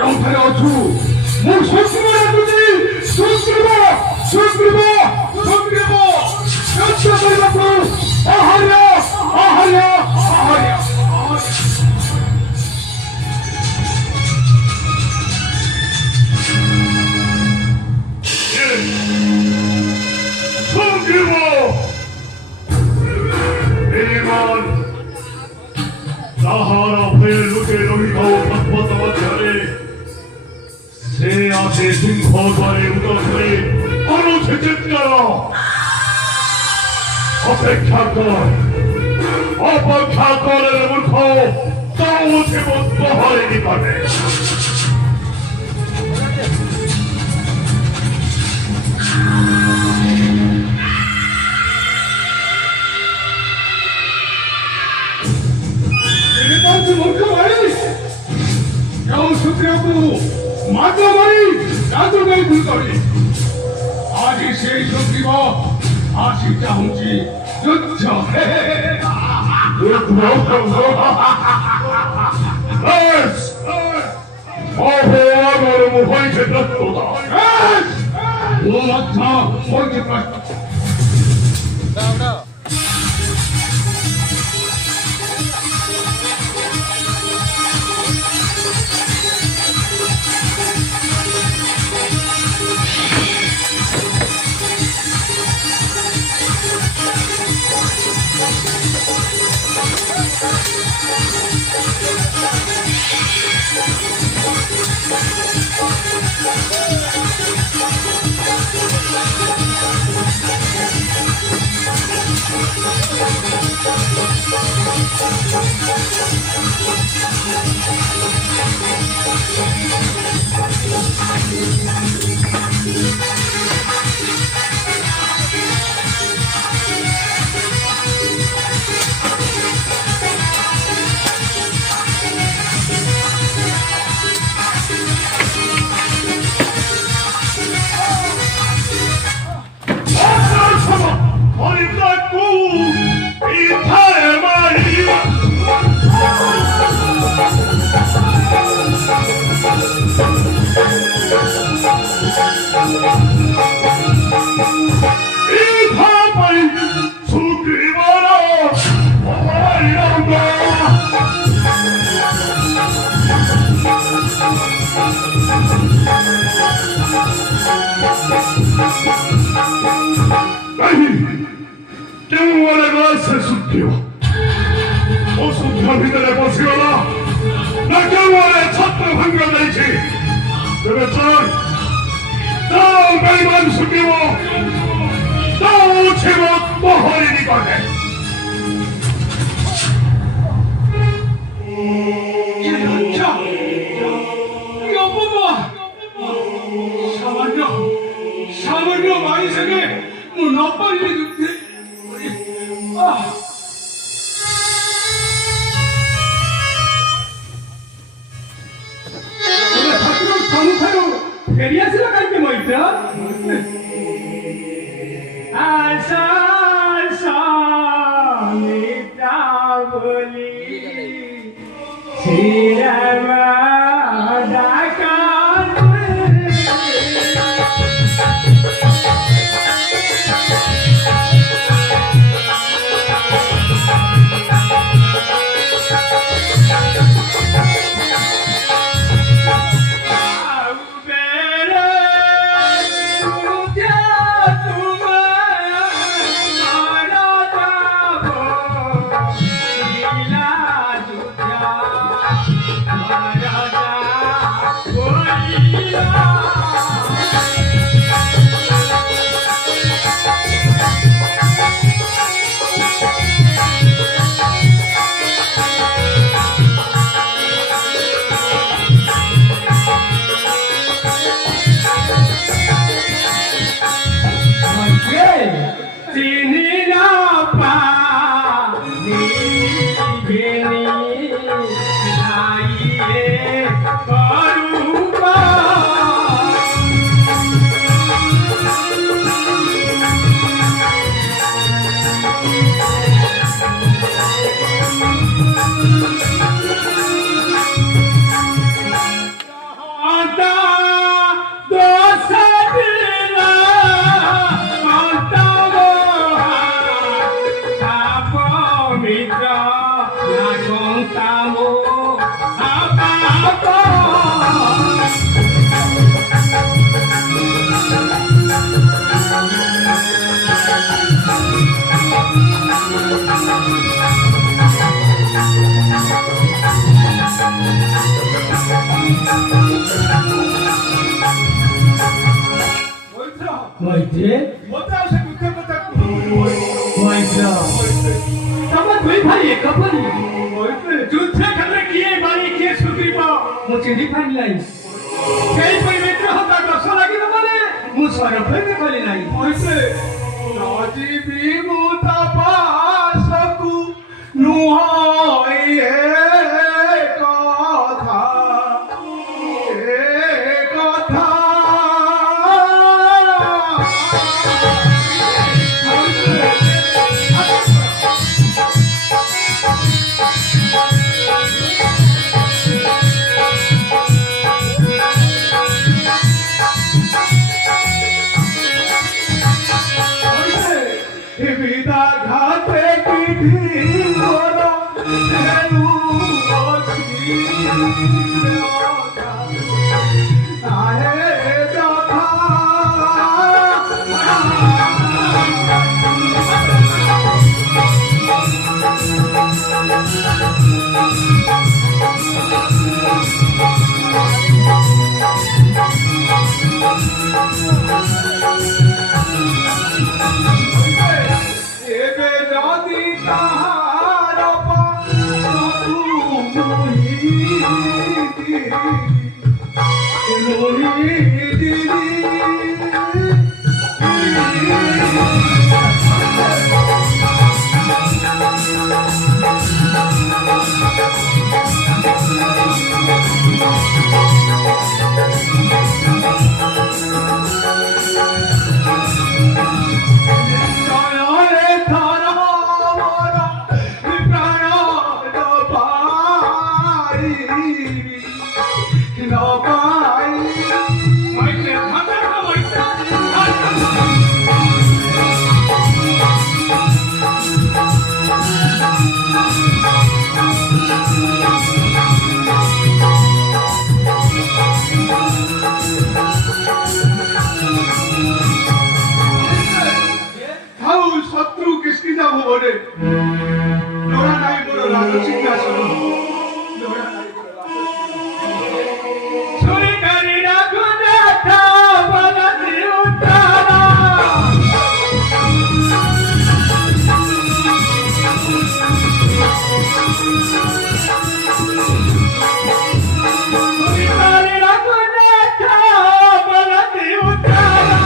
ଯେଉଁଠାରେ ଅଛୁ ମୁଁ ସୁଗ୍ରୀବ ଡାକୁଛି ସୁଗ୍ରୀବ ସୁଗ୍ରୀବ ସୁଗ୍ରୀବ ଯୁଦ୍ଧ କରିବାକୁ ଆହର୍ୟ ଆହର୍ୟ ଆହର୍ୟ তাহারা ভয়ে লুকে রহিত পথপথ মধ্যে সে আসে সিংহ দ্বারে উদরে অনুছে চিৎকার অপেক্ষা করে মূর্খ তাও উঠে মধ্য হরে নিকটে মাত্র মারি রাজুগাই ভুল করে আজ সেই সুগ্রীব আসি চাহুছি যুদ্ধ অপরাধের মুখে দত্ততা ও মধ্যা হইতে প্রশ্ন ভিতরে বসিল না কেউ ছত্র ভঙ্গ দিয়েছে তবে চল তাও বেইমান শুকিব তাও ছিল প্রহরী নিকটে সামান্য মানুষকে ମୁଁ ନ ପାରିବି ଯୁକ୍ତି ସବୁଠାରୁ ଫେରି ଆସିଲା କାହିଁକି ମୈତ୍ର ଆଶା ସମିତା ବୋଲି Shriram Dhaka Moite, 못하서 그렇게 못하고 moite. Sama dui bhai ek apani. झूठे खतरे किए भाई किए Sugriva Mo chedi phani lai. कई पवित्र होता कसो लगी न मने Mo sara phani khali lai. मोइसे Nazi भी मुता पासकु नुहाई कथा विदा घाटे पीठी गोरो तेरू ओछी आहे जथा एबे जाती कहार शत्रु किसकी जाबो बोले लोड़ा नहीं बोलो राजो सिंहासन लोड़ा नहीं बोलो छुरी करी रघुनाथा बनति उतारा छुरी करी रघुनाथा बनति उतारा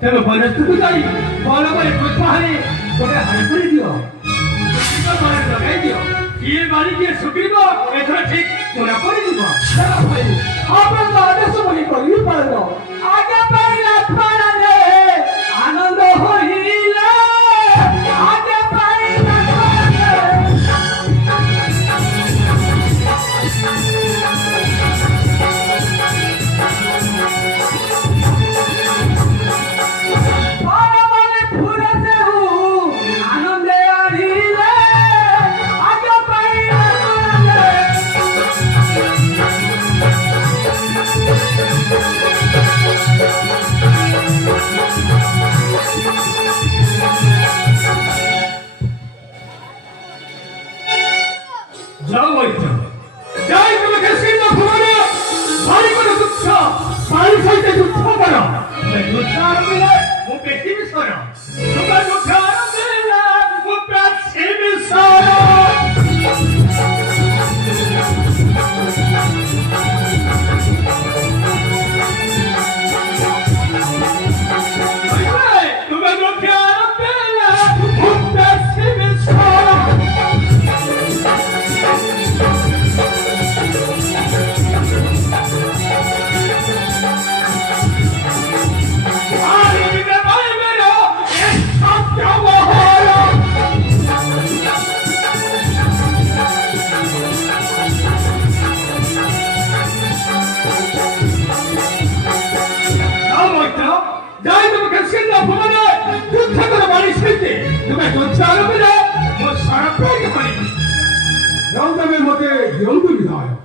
ତେବେ ବନସ୍ତୁକୁ ଯାଇ ଭଲ କରି ପୁଷ୍ପାହାରେ ଗୋଟେ ହାଣି କରି ଦିଅ ଲଗାଇ ଦିଅ କିଏ ମାରି କିଏ ଶୁଖିବ ଏଥର ଠିକ ଜଣା ପଡ଼ିଯିବ ଆପଣଙ୍କ ଆଦେଶ ବୋଲି କହିବି ପାଳିବ ଆଜ୍ଞା ପାଇଲା ଫଳରେ ଆନନ୍ଦ ହୋଇଲା ଆଜ୍ଞା ପାଇଲା তোকে 조차로 그래 뭐 사람 빼게 말이야 영담의 못에 연금이 나와요.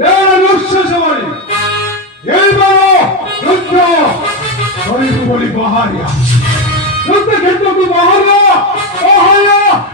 야, 녹셔서버리 열바로 녹혀 너희 구벌이 뭐하랴? 역대 개떡이 뭐하랴? 뭐하랴?